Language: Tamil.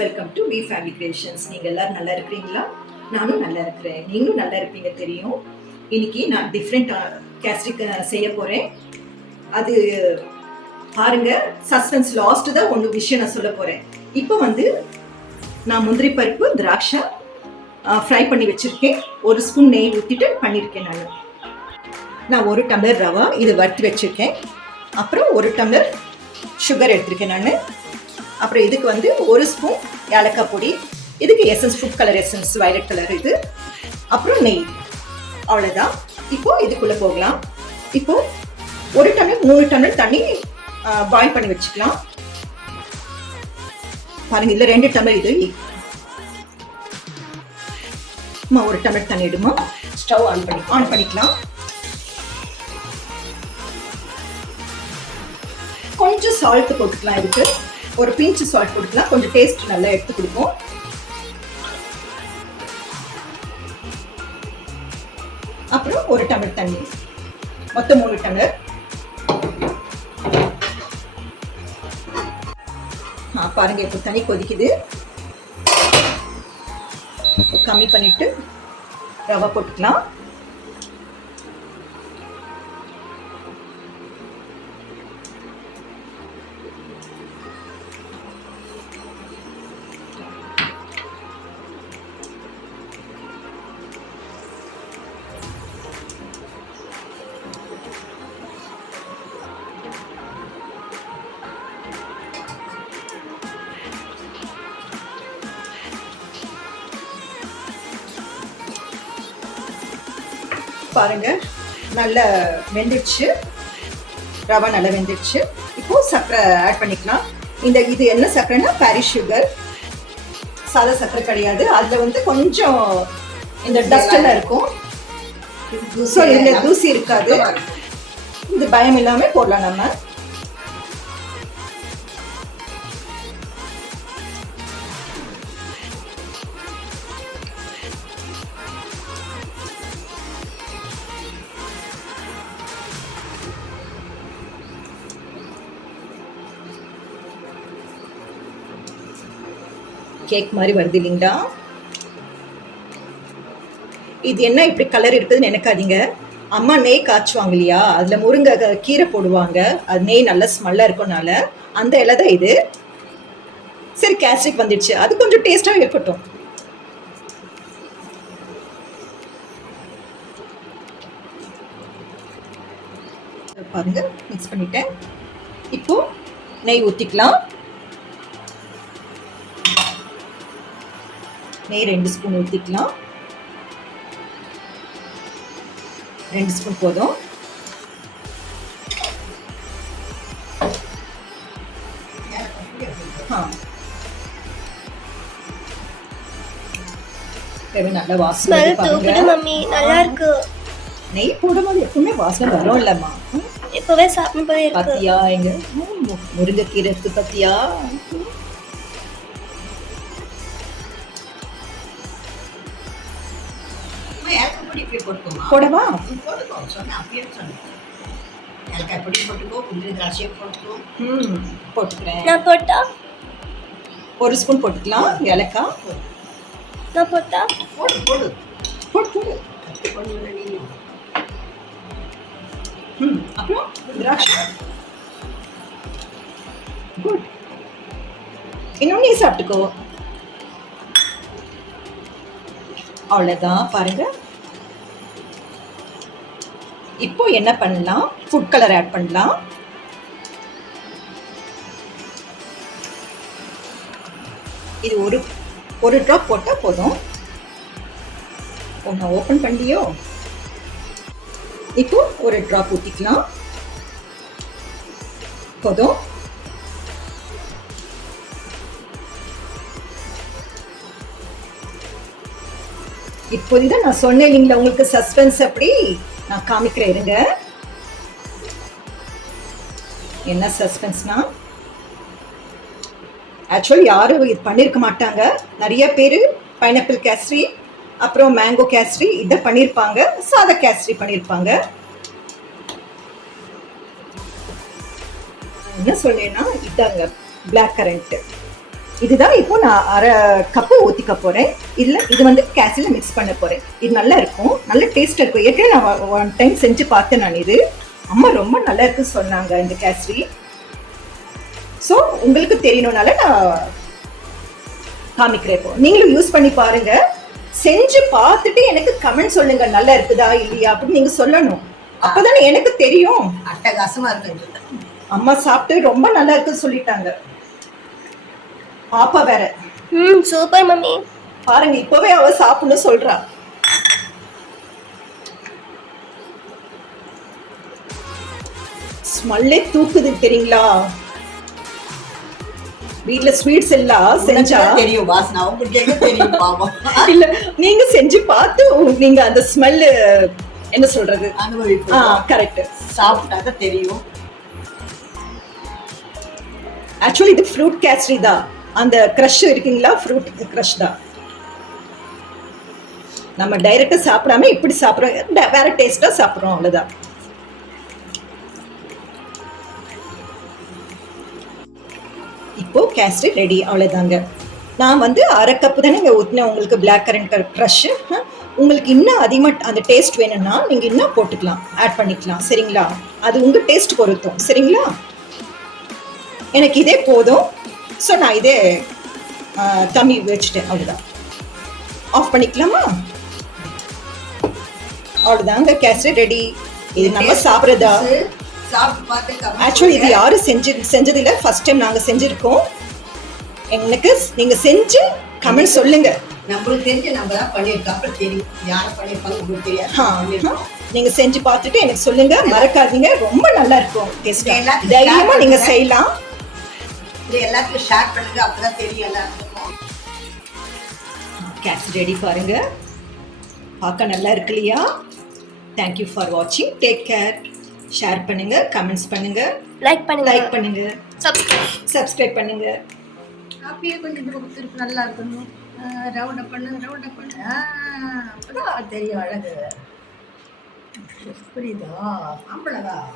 Welcome to V family creations. நீங்கள் எல்லாரும் நல்லா இருக்கிறீங்களா? நானும் நல்லா இருக்கிறேன், நீங்களும் நல்லா இருப்பீங்க தெரியும். இன்னைக்கு நான் டிஃப்ரெண்ட் கேஸ்ட்ரிக் செய்ய போகிறேன். அது பாருங்க, சஸ்பென்ஸ் லாஸ்ட் தான் ஒன்று விஷயம் நான் சொல்ல போகிறேன். இப்போ நான் முந்திரி பருப்பு திராட்சை ஃப்ரை பண்ணி வச்சுருக்கேன். ஒரு ஸ்பூன் நெய் ஊற்றிட்டு பண்ணியிருக்கேன். நான் 1 டம்ளர் ரவா இதை வறுத்து வச்சுருக்கேன். அப்புறம் 1 டம்ளர் சுகர் எடுத்திருக்கேன் நான். அப்புறம் இதுக்கு 1 ஸ்பூன் ஏலக்காய் பொடி, இதுக்கு essence, food colour essence, violet colour இது, அப்புறம் நெய், அவ்வளோதான். இப்போது இதுக்குள்ளே போகலாம். இப்போது 1 டம்ளர் 3 டம்ளர் தண்ணி பாயில் பண்ணி வச்சுக்கலாம். பாருங்க, இதில் 2 டம்ளர் இது. 1 டம்ளர் தண்ணி இடுமா. ஸ்டவ் ஆன் பண்ணிக்கலாம். கொஞ்சம் சால்ட் போட்டுக்கலாம். இதுக்கு ஒரு பிஞ்ச் சால்ட் போட்டுக்கலாம், கொஞ்சம் டேஸ்ட் நல்லா எடுத்து கொடுக்கும். அப்புறம் 1 டம்ளர் தண்ணி, மொத்தம் 3 டம்ளர். பாருங்க, இப்போ தண்ணி கொதிக்குது. கம்மி பண்ணிட்டு ரவை போட்டுக்கலாம். பாருங்க, நல்லா வெந்துடுச்சு, ரவை நல்லா வெந்துடுச்சு. இப்போ சர்க்கரை ஆட் பண்ணிக்கலாம். இது என்ன சர்க்கரைனா பாரிஸ் சுகர், சாதா சர்க்கரை கிடையாது. அதில் கொஞ்சம் இந்த டஸ்ட் எல்லாம் இருக்கும், ஸோ இதில் தூசி இருக்காது. இது பயம் இல்லாமல் போடலாம் நம்ம. கேக் மாதிரி வருது இல்லைங்களா? இது என்ன இப்படி கலர் இருக்குதுன்னு நினைக்காதீங்க. அம்மா நெய் காய்ச்சுவாங்க இல்லையா, அதில் முருங்கை கீரை போடுவாங்க. அது நெய் நல்லா ஸ்மெல்லாக இருக்கனால அந்த இலை தான் இது. சரி, கேஸ்ட்ரிக் வந்துடுச்சு, அது கொஞ்சம் டேஸ்டாக இருக்கட்டும். பாருங்க, மிக்ஸ் பண்ணிட்டேன். இப்போ நெய் ஊற்றிக்கலாம். நெய் 2 ஸ்பூன் ஊற்றிக்கலாம். 2 ஸ்பூன் போதும். நல்ல வாசனை நல்லா இருக்கு. நெய் போடும்போது எப்பவுமே வாசனை வரும் இல்லம்மா. இப்பவே சாப்பிட்டு பாத்தியா, எங்க முருங்கைக்கீரை இருக்கு பாத்தியா? போடவா? போட்டுக்கிறேன். நான் போட்டா 1 ஸ்பூன் போட்டுக்கலாம். ஏலக்காய் நான் போட்டா போடு. அப்புறம் திராட்சை. குட். இன்னும் நீ சாப்பிட்டுக்கோ. அவ்வளோதான். பாருங்க, இப்போ என்ன பண்ணலாம், ஃபுட் கலர் ஆட் பண்ணலாம். இது ஒரு ட்ராப் போட்டால் போதும். நான் ஓப்பன் பண்ணியோ. இப்போ ஒரு ட்ராப் ஊற்றிக்கலாம், போதும். இப்போதான் நான் சொன்னேன் இல்லைங்களா, உங்களுக்கு சஸ்பென்ஸ் அப்படி நான் காமிக்கிறேன். இருங்க, என்ன சஸ்பென்ஸ்னா, ஆக்சுவலி யாரும் இது பண்ணியிருக்க மாட்டாங்க. நிறைய பேர் பைனாப்பிள் கேசரி, அப்புறம் மேங்கோ கேசரி இதை பண்ணியிருப்பாங்க, சாதா கேசரி பண்ணியிருப்பாங்க. என்ன சொன்னேன்னா, இதாங்க பிளாக் கரண்ட். இதுதான் இப்போ நான் அரை கப்பு ஊற்றிக்க போகிறேன். இது வந்து கேசரியில் மிக்ஸ் பண்ண போகிறேன். இது நல்லா இருக்கும், நல்ல டேஸ்ட்டாக இருக்கும். ஏற்கனவே நான் ஒன் டைம் செஞ்சு பார்த்தேன் நான். இது அம்மா ரொம்ப நல்லா இருக்குன்னு சொன்னாங்க இந்த கேசரி. ஸோ உங்களுக்கு தெரியணும்னால நான் காமிக்கிறேன். இப்போ நீங்களும் யூஸ் பண்ணி பாருங்க. செஞ்சு பார்த்துட்டு எனக்கு கமெண்ட் சொல்லுங்க, நல்லா இருக்குதா இல்லையா அப்படின்னு நீங்க சொல்லணும். அப்பதானே எனக்கு தெரியும். அட்டகாசமா இருக்கு. அம்மா சாப்பிட்டு ரொம்ப நல்லா இருக்குன்னு சொல்லிட்டாங்க. பாப்பா வேற சூப்பர் மம்மி. பாருங்க, இப்பவே அவ சாப்பிடணும் சொல்றா. ஸ்மெல்லே தூக்குது தெரியுங்களா? வீட்ல ஸ்வீட்ஸ் எல்லாம் செஞ்சா தெரியும் வாசனா, உங்களுக்கு எங்க தெரியும் பாவம். இல்ல, நீங்க செஞ்சு பார்த்து நீங்க அந்த ஸ்மெல் என்ன சொல்றது அனுபவிப்போம். கரெக்ட். சாப்பிட்டா தெரியும். ஆக்சுவலி இது ஃப்ரூட் கேசரி தான். அந்த க்ரஷ் இருக்குங்களா, ஃப்ரூட் க்ரஷ் தான். நம்ம டைரக்டா சாப்பிடாம இப்படி சாப்பிடுறோம், வேற டேஸ்டா சாப்பிடுறோம், அவ்வளவுதான். இப்போ கேசரி ரெடி, அவ்வளவுதாங்க. நான் வந்து அரை கப்பு தானே இங்கே ஊற்றினேன் உங்களுக்கு பிளாக் கரண்ட் க்ரஷ். உங்களுக்கு இன்னும் அதிகமாக அந்த டேஸ்ட் வேணும்னா நீங்கள் இன்னும் போட்டுக்கலாம், ஆட் பண்ணிக்கலாம். சரிங்களா? அது உங்கள் டேஸ்ட் பொறுத்தும். சரிங்களா? எனக்கு இதே போதும். ஸோ நான் இதே தண்ணி வச்சுட்டேன், அவ்வளோதான். ஆஃப் பண்ணிக்கலாமா? அவ்வளோதாங்க, கேசரி ரெடி. இது நம்ம சாப்பிட்றதா? ஆக்சுவலி இது யாரும் செஞ்சதில்லை, ஃபர்ஸ்ட் டைம் நாங்கள் செஞ்சுருக்கோம். எனக்கு நீங்கள் செஞ்சு கமெண்ட் சொல்லுங்க. நம்மளுக்கு தெரிஞ்சு நம்ம தான் பண்ணியிருக்கோம், அப்புறம் தெரியும் யாரை பண்ணியிருப்பாங்க உங்களுக்கு தெரியாது. நீங்கள் செஞ்சு பார்த்துட்டு எனக்கு சொல்லுங்க, மறக்காதீங்க. ரொம்ப நல்லா இருக்கும் டேஸ்ட். தைரியமா நீங்கள் செய்யலாம். இது எல்லாத்துக்கும் ஷேர் பண்ணுங்க, அப்பதான் தெரியும் எல்லாருக்கும். கேசரி ரெடி பாருங்க, பார்க்க நல்லா இருக்கு இல்லையா? தேங்க்யூ ஃபார் வாட்சிங். Take care. ஷேர் பண்ணுங்க, கமெண்ட்ஸ் பண்ணுங்க, லைக் பண்ணுங்க, சப்ஸ்கிரைப் பண்ணுங்க. அப்படியே கொஞ்சம் இது கொடுத்துருக்கு, நல்லா இருக்கணும். ரவுண்டை பண்ணு. அப்பதான் தெரியும் அழகு. புரியுதா? அவ்வளோதான்.